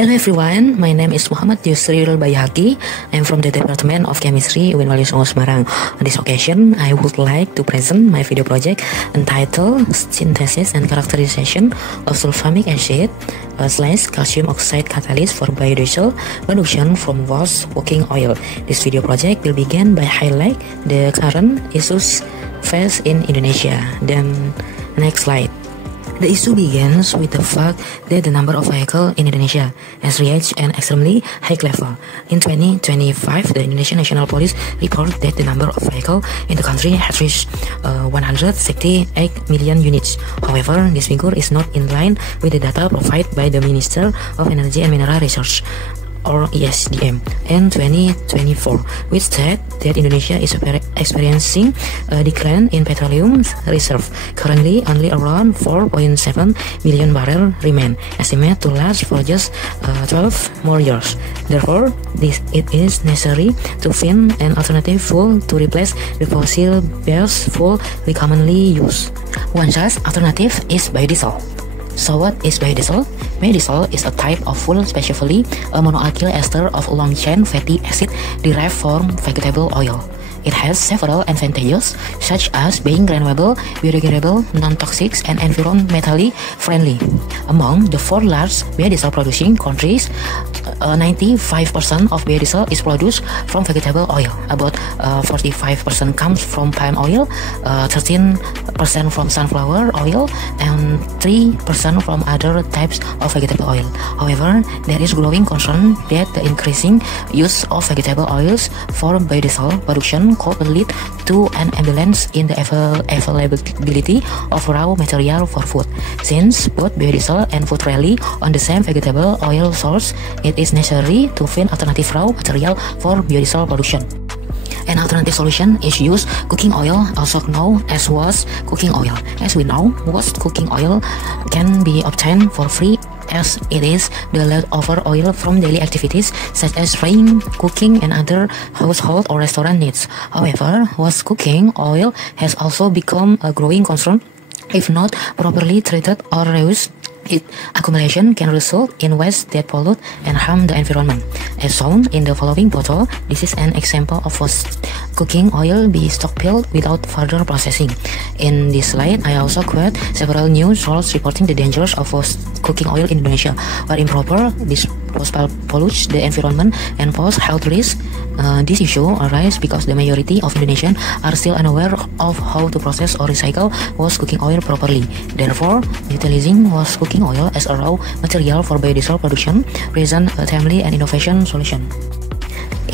Hello everyone, my name is Muhammad Yusril Bayhaqi. I'm from the Department of Chemistry, UIN Wali Songo Semarang. On this occasion, I would like to present my video project entitled Synthesis and Characterization of Sulfamic Acid / Calcium Oxide Catalyst for Biodiesel Production from Waste Cooking Oil. This video project will begin by highlight the current issues faced in Indonesia. Then, next slide. The issue begins with the fact that the number of vehicles in Indonesia has reached an extremely high level. In 2025, the Indonesian National Police reported that the number of vehicles in the country has reached 168 million units. However, this figure is not in line with the data provided by the Minister of Energy and Mineral Resources, or ESDM, in 2024, which said that Indonesia is experiencing a decline in petroleum reserve. Currently, only around 4.7 million barrels remain, estimated to last for just 12 more years. Therefore, it is necessary to find an alternative fuel to replace the fossil-based fuel we commonly use. One such alternative is biodiesel. So what is biodiesel? Biodiesel is a type of fuel, specifically a monoalkyl ester of long-chain fatty acid derived from vegetable oil. It has several advantages, such as being renewable, biodegradable, non-toxic, and environmentally friendly. Among the 4 large biodiesel producing countries, 95% of biodiesel is produced from vegetable oil. About 45% comes from palm oil, 13% from sunflower oil, and 3% from other types of vegetable oil. However, there is growing concern that the increasing use of vegetable oils for biodiesel production could lead to an imbalance in the availability of raw material for food. Since both biodiesel and food rely on the same vegetable oil source, it is necessary to find alternative raw material for biodiesel production. An alternative solution is use cooking oil, also known as waste cooking oil. As we know, waste cooking oil can be obtained for free, as it is the leftover oil from daily activities such as frying, cooking, and other household or restaurant needs. However, waste cooking oil has also become a growing concern. If not properly treated or reused, its accumulation can result in waste that pollute and harm the environment. As shown in the following photo, this is an example of waste cooking oil being stockpiled without further processing. In this slide, I also quote several news sources reporting the dangers of waste cooking oil in Indonesia, where improper disposal pollutes the environment and pose health risks. This issue arises because the majority of Indonesians are still unaware of how to process or recycle waste cooking oil properly. Therefore, utilizing waste cooking oil as a raw material for biodiesel production presents a timely and innovative solution.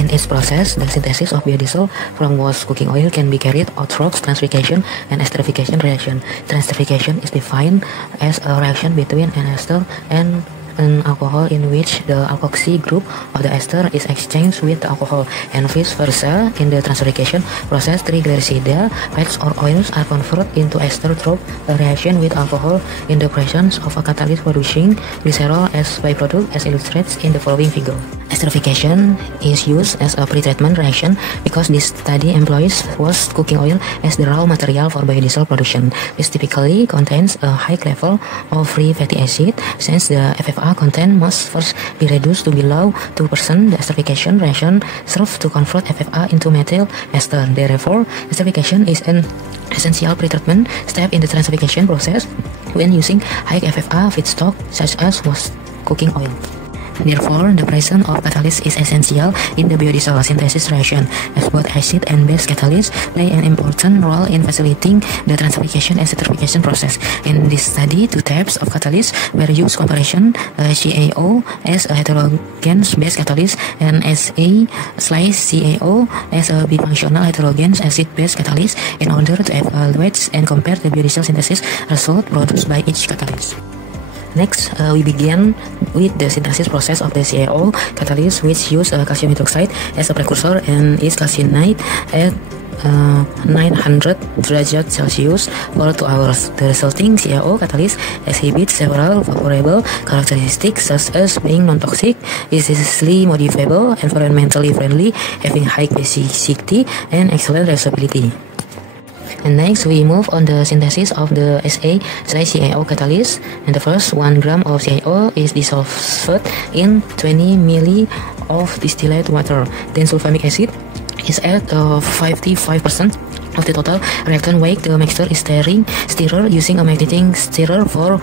In its process, the synthesis of biodiesel from waste cooking oil can be carried out through transferication and esterification reaction. Transferication is defined as a reaction between an ester and an alcohol in which the alkoxy group of the ester is exchanged with the alcohol, and vice versa. In the transferication process, triglyceride, fats or oils are converted into ester through a reaction with alcohol in the presence of a catalyst producing glycerol as byproduct, as illustrated in the following figure. Esterification is used as a pretreatment reaction because this study employs waste cooking oil as the raw material for biodiesel production, which typically contains a high level of free fatty acid. Since the FFA content must first be reduced to below 2%, the esterification reaction serves to convert FFA into methyl ester. Therefore, esterification is an essential pretreatment step in the transferication process when using high FFA feedstock such as waste cooking oil. Therefore, the presence of catalyst is essential in the biodiesel synthesis reaction, as both acid and base catalysts play an important role in facilitating the transferication and esterification process. In this study, 2 types of catalysts were used: comparison CaO as a heterogeneous base catalyst and SA/CaO as a bifunctional heterogeneous acid-base catalyst, in order to evaluate and compare the biodiesel synthesis result produced by each catalyst. Next, we begin with the synthesis process of the CaO catalyst, which use calcium hydroxide as a precursor and is calcined at 900 derajat Celsius for 2 hours. The resulting CaO catalyst exhibits several favorable characteristics, such as being non-toxic, is easily modifiable, environmentally friendly, having high basicity, and excellent reusability. And next we move on the synthesis of the SA/CaO catalyst, and the first 1 gram of CaO is dissolved in 20 ml of distilled water. Then sulfamic acid is at 55% of the total reactant weight. The mixture is stirred using a magnetic stirrer for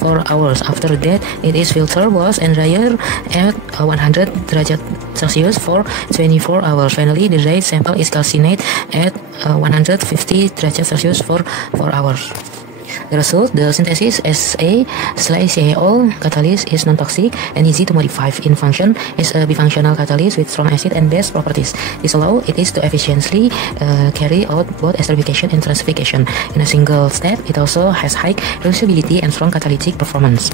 4 hours. After that, it is filtered, washed, and dried at 100 derajat Celsius for 24 hours. Finally, the dried sample is calcined at 150 derajat Celsius for 4 hours. The result, the synthesis SA/CaO catalyst is non-toxic and easy to modify in function as a bifunctional catalyst with strong acid and base properties. This allows it is to efficiently carry out both esterification and transfication in a single step. It also has high reversibility and strong catalytic performance.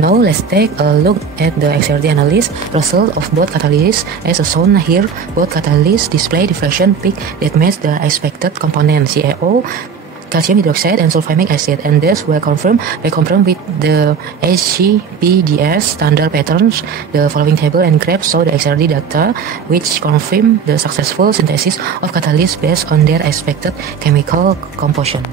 Now let's take a look at the XRD analysis result of both catalysts. As shown here, both catalysts display diffraction peak that match the expected component CaO, calcium hydroxide, and sulfamic acid, and thus were confirmed with the HCPDS standard patterns. The following table and graph show the XRD data, which confirm the successful synthesis of catalysts based on their expected chemical composition.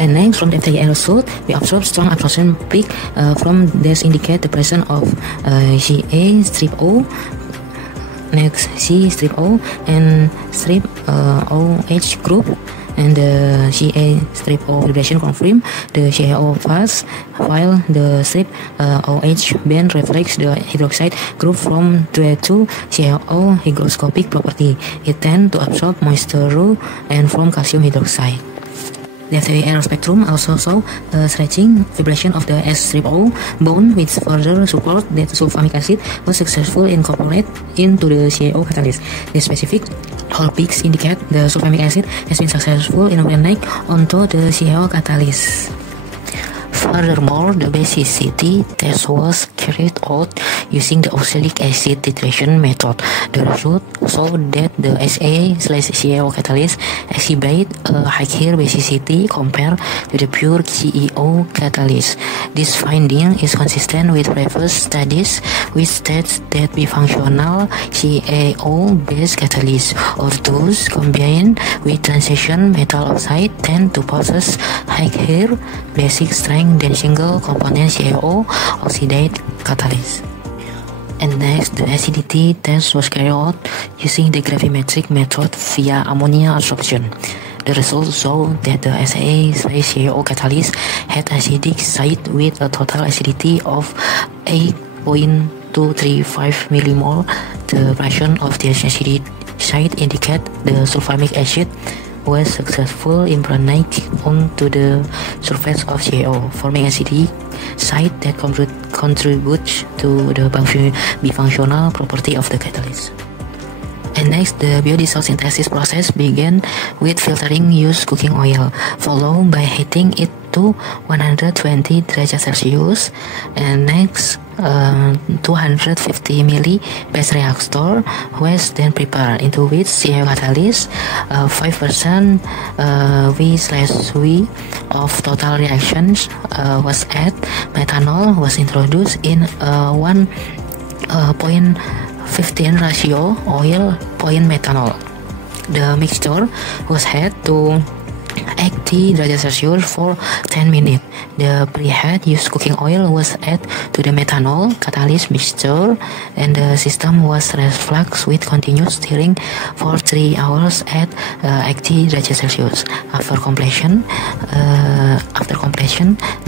And next, from the FTIR result, we observe strong absorption peak from this indicate the presence of Ca strip O, next C strip O, and strip OH group. And the Ca strip O vibration confirm the CaO phase, while the strip OH band reflects the hydroxide group from due to CaO hygroscopic property. It tends to absorb moisture and form calcium hydroxide. The FTIR spectrum also show a stretching vibration of the S-strip-O bond, which further support that sulfamic acid was successfully incorporated into the CaO catalyst. The specific Hall peaks indicate the sulfamic acid has been successful in organic onto the CaO catalyst. Furthermore, the basicity test was carried out using the oxalic acid titration method. The result showed that the SA/CaO catalyst exhibit a higher basicity compared to the pure CeO catalyst. This finding is consistent with previous studies which states that bifunctional CaO-based catalysts, or those combined with transition metal oxide, tend to possess higher basic strength than single component CaO oxidate catalyst. And next, the acidity test was carried out using the gravimetric method via ammonia absorption. The results show that the SA/CaO catalyst had acidic site with a total acidity of 8.235 millimole. The fraction of the acidic site indicate the sulfamic acid was successful in impregnating onto the surface of CaO, forming acidic site that contributes to the bifunctional property of the catalyst. And next, the biodiesel synthesis process began with filtering used cooking oil, followed by heating it to 120 derajat Celsius. And next, 250 ml batch reactor was then prepared, into which CaO catalyst 5% V/V of total reactions was added. Methanol was introduced in 1.15 ratio oil point methanol. The mixture was heated to 80 derajat Celsius for 10 minutes. The preheat used cooking oil was added to the methanol catalyst mixture, and the system was refluxed with continuous stirring for 3 hours at 80 derajat Celsius. After completion,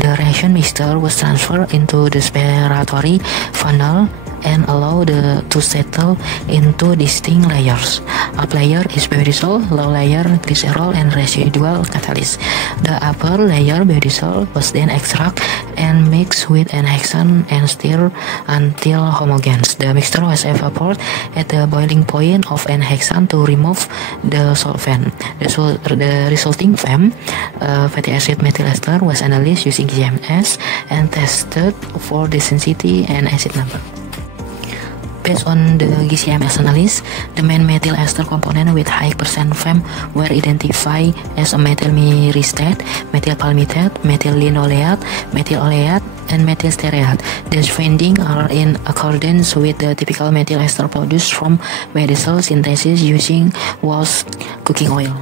the reaction mixture was transferred into the separatory funnel and allow to settle into distinct layers. Up layer is biodiesel, low layer glycerol and residual catalyst. The upper layer biodiesel was then extracted and mixed with an hexane and stirred until homogeneous. The mixture was evaporated at the boiling point of an hexane to remove the solvent. The resulting FAM, fatty acid methyl ester, was analyzed using GMS and tested for the density and acid number. Based on the GCMS analysis, the main methyl ester component with high percent FAM were identified as a methyl myristate, methyl palmitate, methyl linoleate, methyl oleate, and methyl stearate. These findings are in accordance with the typical methyl ester produced from biodiesel synthesis using washed cooking oil.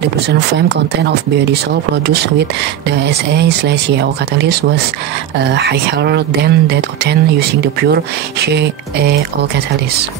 The percent FEM content of biodiesel produced with the SA/YO catalyst was higher than that obtained using the pure YO catalyst.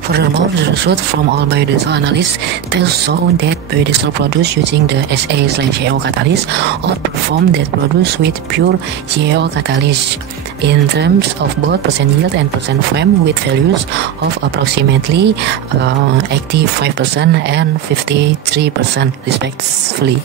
Furthermore, the results from all biodiesel analysis tests show that biodiesel produced using the SA/YO catalyst outperformed that produced with pure YO catalyst in terms of both percent yield and percent FEM, with values of approximately 85% and 53% respectively.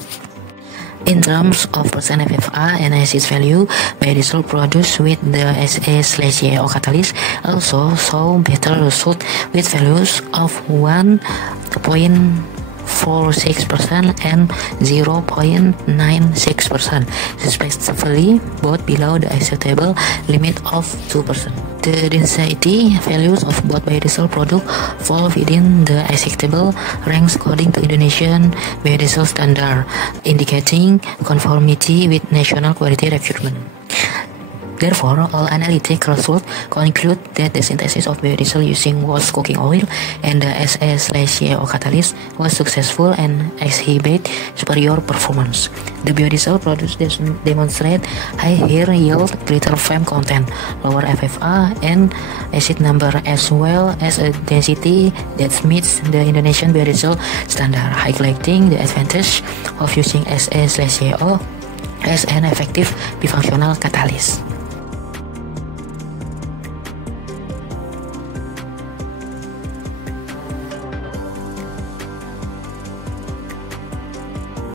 In terms of percent FFA and acid value, biodiesel produced with the SA/YO catalyst also saw better results with values of 1.46% and 0.96% respectively, both below the acceptable limit of 2%. The density values of both biodiesel products fall within the acceptable ranks according to Indonesian biodiesel standard, indicating conformity with national quality requirement. Therefore, all analytic results conclude that the synthesis of biodiesel using waste cooking oil and the SA/YO catalyst was successful and exhibit superior performance. The biodiesel produced demonstrate higher yield, greater FEM content, lower FFA and acid number, as well as a density that meets the Indonesian biodiesel standard, highlighting the advantage of using SA/YO as an effective bifunctional catalyst.